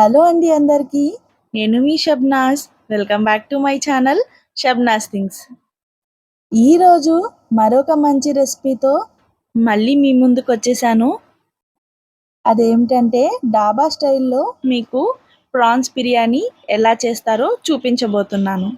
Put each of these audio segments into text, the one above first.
Hello అండి అందరికీ. నేను మీ Shabnaz. Welcome back to my channel Shabnaz things. ఈరోజు మరొక మంచి రెసిపీతో మళ్ళీ మీ ముందుకు వచ్చేసాను. అదేమిటంటే డాబా స్టైల్లో మీకు ప్రాన్స్ బిర్యానీ ఎలా చేస్తారో చూపించబోతున్నాను.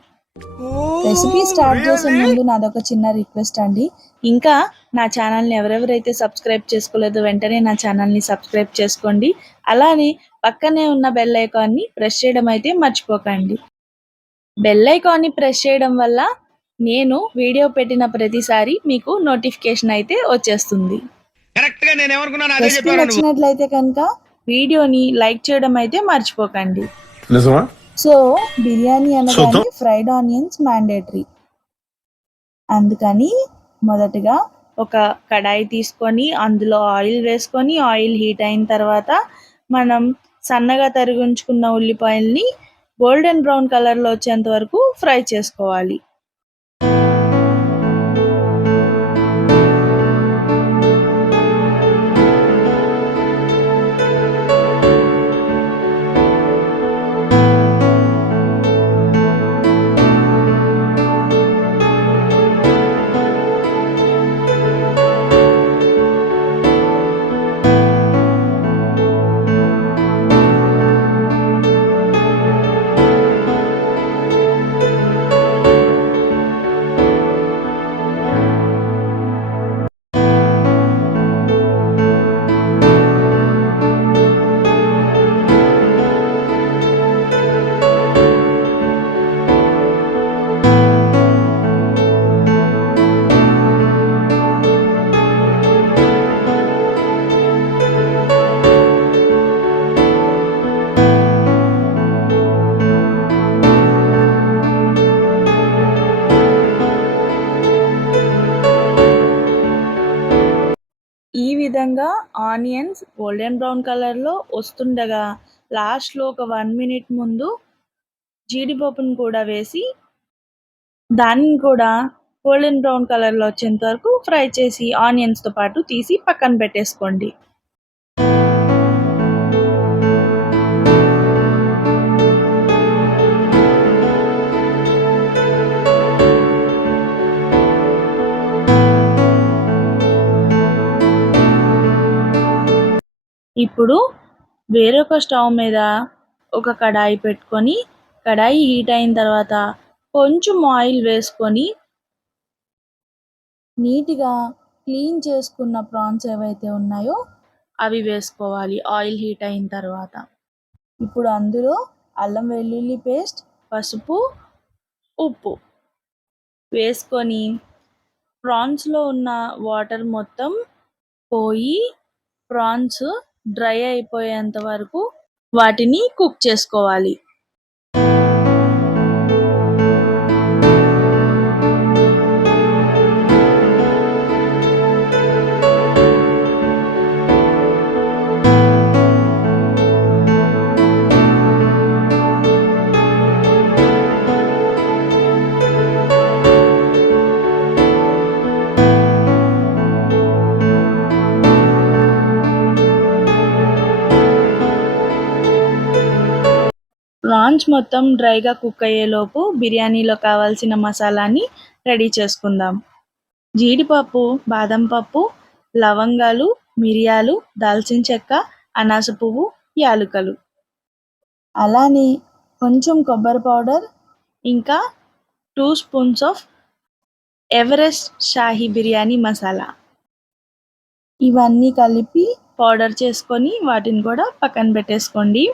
రెసిపీ స్టార్ట్ చేసే ముందు నాదొక చిన్న రిక్వెస్ట్ అండి. ఇంకా నా ఛానల్ని ఎవరెవరైతే సబ్స్క్రైబ్ చేసుకోలేదో వెంటనే నా ఛానల్ని సబ్స్క్రైబ్ చేసుకోండి. అలానే పక్కనే ఉన్న బెల్ ఐకాన్ని ప్రెస్ చేయడం అయితే మర్చిపోకండి. బెల్ ఐకాన్ని ప్రెస్ చేయడం వల్ల నేను వీడియో పెట్టిన ప్రతిసారి మీకు నోటిఫికేషన్ అయితే వచ్చేస్తుంది. కరెక్ట్గా నేను ఏమనుకున్నాను అదే రెసిపీ చెప్పాను నువ్వు. నచ్చినట్లయితే కనుక వీడియోని లైక్ చేయడం అయితే మర్చిపోకండి. నిజమా? సో బిర్యానీ అనగానే. Fried onions mandatory. అందుకని మొదటగా ఒక కడాయి తీసుకొని అందులో ఆయిల్ వేసుకొని ఆయిల్ హీట్ అయిన తర్వాత మనం సన్నగా తరిగించుకున్న ఉల్లిపాయల్ని గోల్డెన్ బ్రౌన్ కలర్లో వచ్చేంత వరకు ఫ్రై చేసుకోవాలి. ఆనియన్స్ గోల్డెన్ బ్రౌన్ కలర్లో వస్తుండగా లాస్ట్లో ఒక వన్ మినిట్ ముందు జీడిపప్పును కూడా వేసి దాన్ని కూడా గోల్డెన్ బ్రౌన్ కలర్లో వచ్చేంత వరకు ఫ్రై చేసి ఆనియన్స్తో పాటు తీసి పక్కన పెట్టేసుకోండి. ఇప్పుడు వేరొక స్టవ్ మీద ఒక కడాయి పెట్టుకొని కడాయి హీట్ అయిన తర్వాత కొంచెం ఆయిల్ వేసుకొని నీట్గా క్లీన్ చేసుకున్న ప్రాన్స్ ఏవైతే ఉన్నాయో అవి వేసుకోవాలి ఆయిల్ హీట్ అయిన తర్వాత. ఇప్పుడు అందులో అల్లం వెల్లుల్లి పేస్ట్ పసుపు ఉప్పు వేసుకొని ప్రాన్స్లో ఉన్న వాటర్ మొత్తం పోయి ప్రాన్స్ డ్రై అయిపోయేంత వరకు వాటిని కుక్ చేసుకోవాలి. ప్రాన్స్ మొత్తం డ్రైగా కుక్ అయ్యేలోపు బిర్యానీలో కావాల్సిన మసాలాని రెడీ చేసుకుందాం. జీడిపప్పు బాదం పప్పు లవంగాలు మిరియాలు దాల్చిన చెక్క అనాస పువ్వు యాలుకలు. అలానే కొంచెం కొబ్బరి పౌడర్ ఇంకా two spoons of Everest shahi biryani masala. ఇవన్నీ కలిపి పౌడర్ చేసుకొని వాటిని కూడా పక్కన పెట్టేసుకోండి.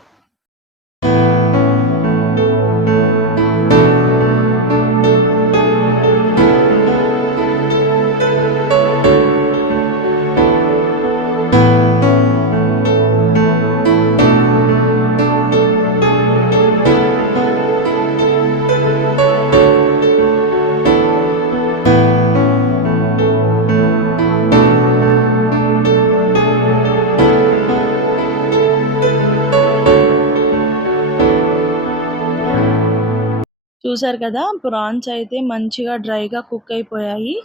చూసారు కదా ప్రాన్స్ అయితే మంచిగా డ్రైగా కుక్ అయిపోయాయి.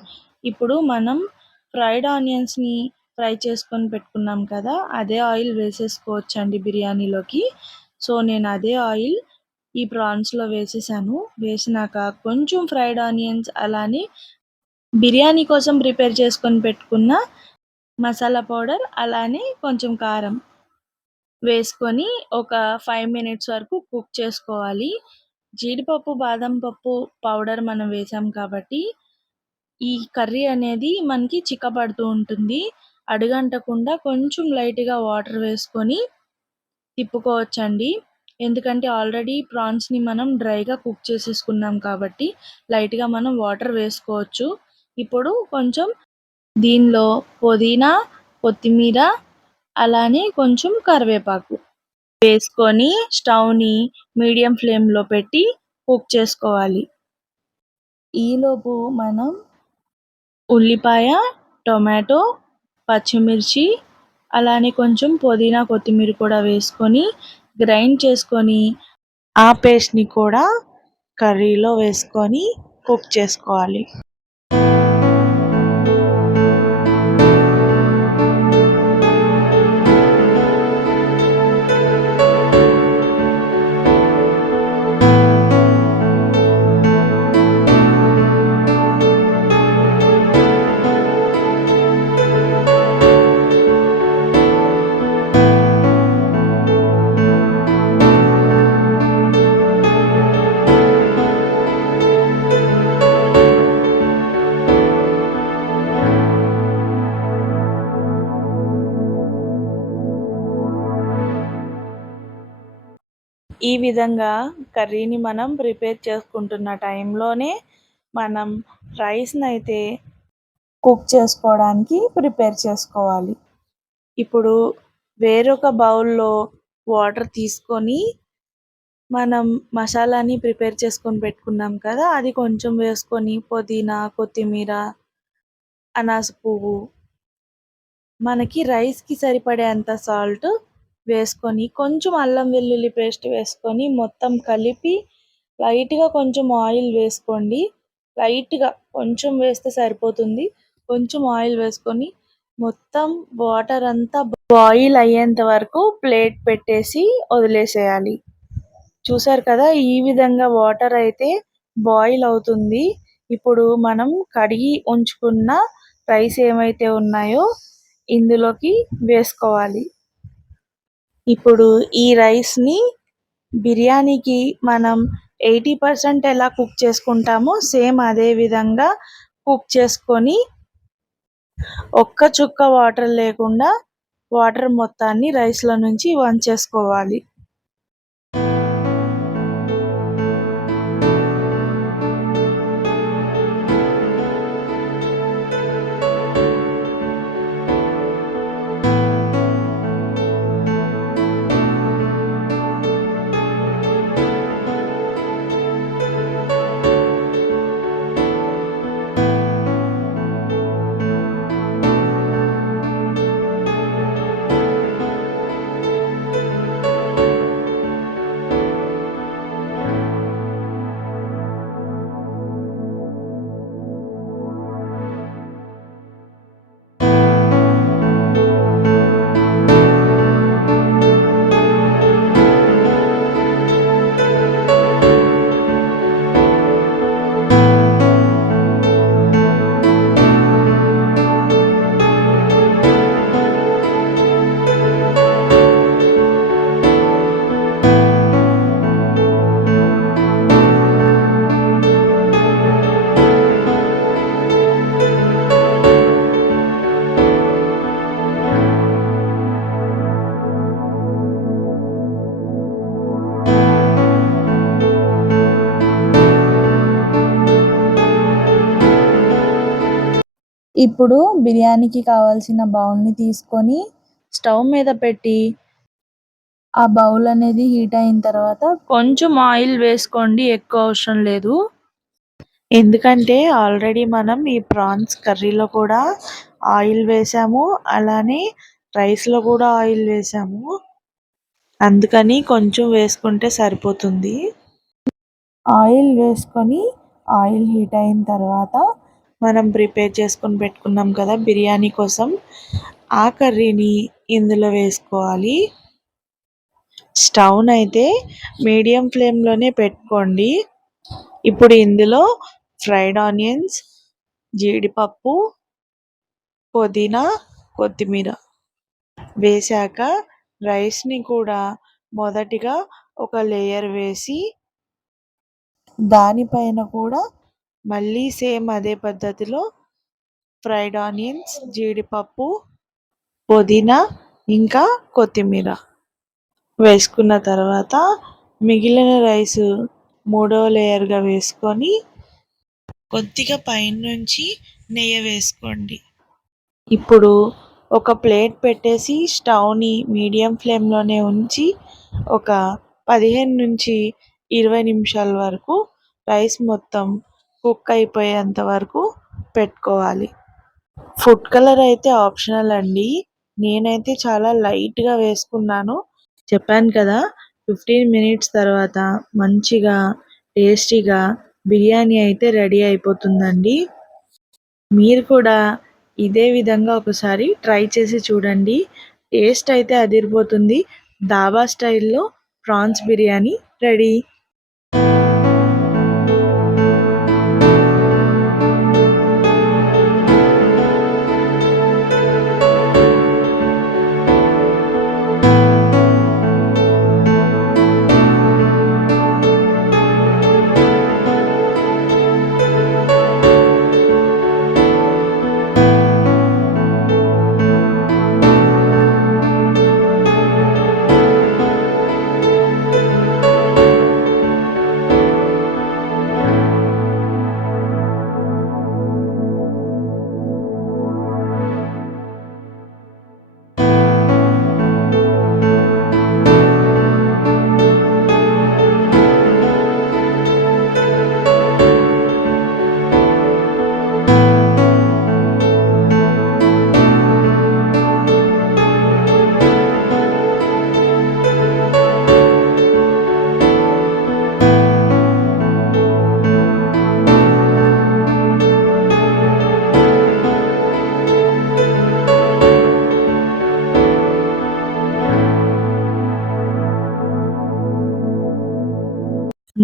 ఇప్పుడు మనం ఫ్రైడ్ ఆనియన్స్ని ఫ్రై చేసుకొని పెట్టుకున్నాం కదా అదే ఆయిల్ వేసేసుకోవచ్చు అండి బిర్యానీలోకి. సో నేను అదే ఆయిల్ ఈ ప్రాన్స్లో వేసేసాను. వేసినాక కొంచెం ఫ్రైడ్ ఆనియన్స్ అలానే బిర్యానీ కోసం ప్రిపేర్ చేసుకొని పెట్టుకున్న మసాలా పౌడర్ అలానే కొంచెం కారం వేసుకొని ఒక ఫైవ్ మినిట్స్ వరకు కుక్ చేసుకోవాలి. జీడిపప్పు బాదం పప్పు పౌడర్ మనం వేసాం కాబట్టి ఈ కర్రీ అనేది మనకి చిక్కబడుతూ ఉంటుంది. అడుగంటకుండా కొంచెం లైట్గా వాటర్ వేసుకొని తిప్పుకోవచ్చండి. ఎందుకంటే ఆల్రెడీ ప్రాన్స్ని మనం డ్రైగా కుక్ చేసేసుకున్నాం కాబట్టి లైట్గా మనం వాటర్ వేసుకోవచ్చు. ఇప్పుడు కొంచెం దీనిలో పుదీనా కొత్తిమీర అలానే కొంచెం కరివేపాకు వేసుకొని స్టవ్ని మీడియం ఫ్లేమ్లో పెట్టి కుక్ చేసుకోవాలి. ఈలోపు మనం ఉల్లిపాయ టొమాటో పచ్చిమిర్చి అలానే కొంచెం పుదీనా కొత్తిమీర కూడా వేసుకొని గ్రైండ్ చేసుకొని ఆ పేస్ట్ని కూడా కర్రీలో వేసుకొని కుక్ చేసుకోవాలి. ఈ విధంగా కర్రీని మనం ప్రిపేర్ చేసుకుంటున్న టైంలోనే మనం రైస్ని అయితే కుక్ చేసుకోవడానికి ప్రిపేర్ చేసుకోవాలి. ఇప్పుడు వేరొక బౌల్లో వాటర్ తీసుకొని మనం మసాలాని ప్రిపేర్ చేసుకొని పెట్టుకున్నాం కదా అది కొంచెం వేసుకొని పుదీనా కొత్తిమీర అనాస పువ్వు మనకి రైస్కి సరిపడేంత సాల్ట్ వేసుకొని కొంచెం అల్లం వెల్లుల్లి పేస్ట్ వేసుకొని మొత్తం కలిపి లైట్గా కొంచెం ఆయిల్ వేసుకోండి. లైట్గా కొంచెం వేస్తే సరిపోతుంది. కొంచెం ఆయిల్ వేసుకొని మొత్తం వాటర్ అంతా బాయిల్ అయ్యేంత వరకు ప్లేట్ పెట్టేసి వదిలేసేయాలి. చూసారు కదా ఈ విధంగా వాటర్ అయితే బాయిల్ అవుతుంది. ఇప్పుడు మనం కడిగి ఉంచుకున్న రైస్ ఏమైతే ఉన్నాయో ఇందులోకి వేసుకోవాలి. ఇప్పుడు ఈ రైస్ని బిర్యానీకి మనం ఎయిటీ పర్సెంట్ ఎలా కుక్ చేసుకుంటామో సేమ్ అదే విధంగా కుక్ చేసుకొని ఒక్క చుక్క వాటర్ లేకుండా వాటర్ మొత్తాన్ని రైస్లో నుంచి వంచేసుకోవాలి. ఇప్పుడు బిర్యానీకి కావాల్సిన బౌల్ని తీసుకొని స్టవ్ మీద పెట్టి ఆ బౌల్ అనేది హీట్ అయిన తర్వాత కొంచెం ఆయిల్ వేసుకోండి ఎక్కువ అవసరం లేదు. ఎందుకంటే ఆల్రెడీ మనం ఈ ప్రాన్స్ కర్రీలో కూడా ఆయిల్ వేసాము అలానే రైస్లో కూడా ఆయిల్ వేసాము. అందుకని కొంచెం వేసుకుంటే సరిపోతుంది. ఆయిల్ వేసుకొని ఆయిల్ హీట్ అయిన తర్వాత మనం ప్రిపేర్ చేసుకొని పెట్టుకున్నాం కదా బిర్యానీ కోసం. ఆ కర్రీని ఇందులో వేసుకోవాలి. స్టవ్ని అయితే మీడియం ఫ్లేమ్లోనే పెట్టుకోండి. ఇప్పుడు ఇందులో ఫ్రైడ్ ఆనియన్స్ జీడిపప్పు పుదీనా కొత్తిమీర వేశాక రైస్ని కూడా మొదటిగా ఒక లేయర్ వేసి దానిపైన కూడా మళ్ళీ సేమ్ అదే పద్ధతిలో ఫ్రైడ్ ఆనియన్స్ జీడిపప్పు పుదీనా ఇంకా కొత్తిమీర వేసుకున్న తర్వాత మిగిలిన రైస్ మూడో లేయర్గా వేసుకొని కొద్దిగా పైనుంచి నెయ్యి వేసుకోండి. ఇప్పుడు ఒక ప్లేట్ పెట్టేసి స్టవ్ని మీడియం ఫ్లేమ్లోనే ఉంచి ఒక పదిహేను నుంచి ఇరవై నిమిషాల వరకు రైస్ మొత్తం కుక్ అయిపోయేంత వరకు పెట్టుకోవాలి. ఫుడ్ కలర్ అయితే ఆప్షనల్ అండి. నేనైతే చాలా లైట్గా వేసుకున్నాను. చెప్పాను కదా ఫిఫ్టీన్ మినిట్స్ తర్వాత మంచిగా టేస్టీగా బిర్యానీ అయితే రెడీ అయిపోతుందండి. మీరు కూడా ఇదే విధంగా ఒకసారి ట్రై చేసి చూడండి. టేస్ట్ అయితే అదిరిపోతుంది. దాబా స్టైల్లో ప్రాన్స్ బిర్యానీ రెడీ.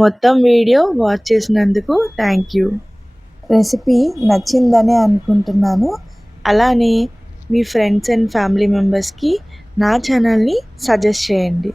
మొత్తం వీడియో వాచ్ చేసినందుకు థ్యాంక్ యూ. రెసిపీ నచ్చిందనే అనుకుంటున్నాను. అలానే మీ ఫ్రెండ్స్ అండ్ ఫ్యామిలీ మెంబర్స్కి నా ఛానల్ని సజెస్ట్ చేయండి.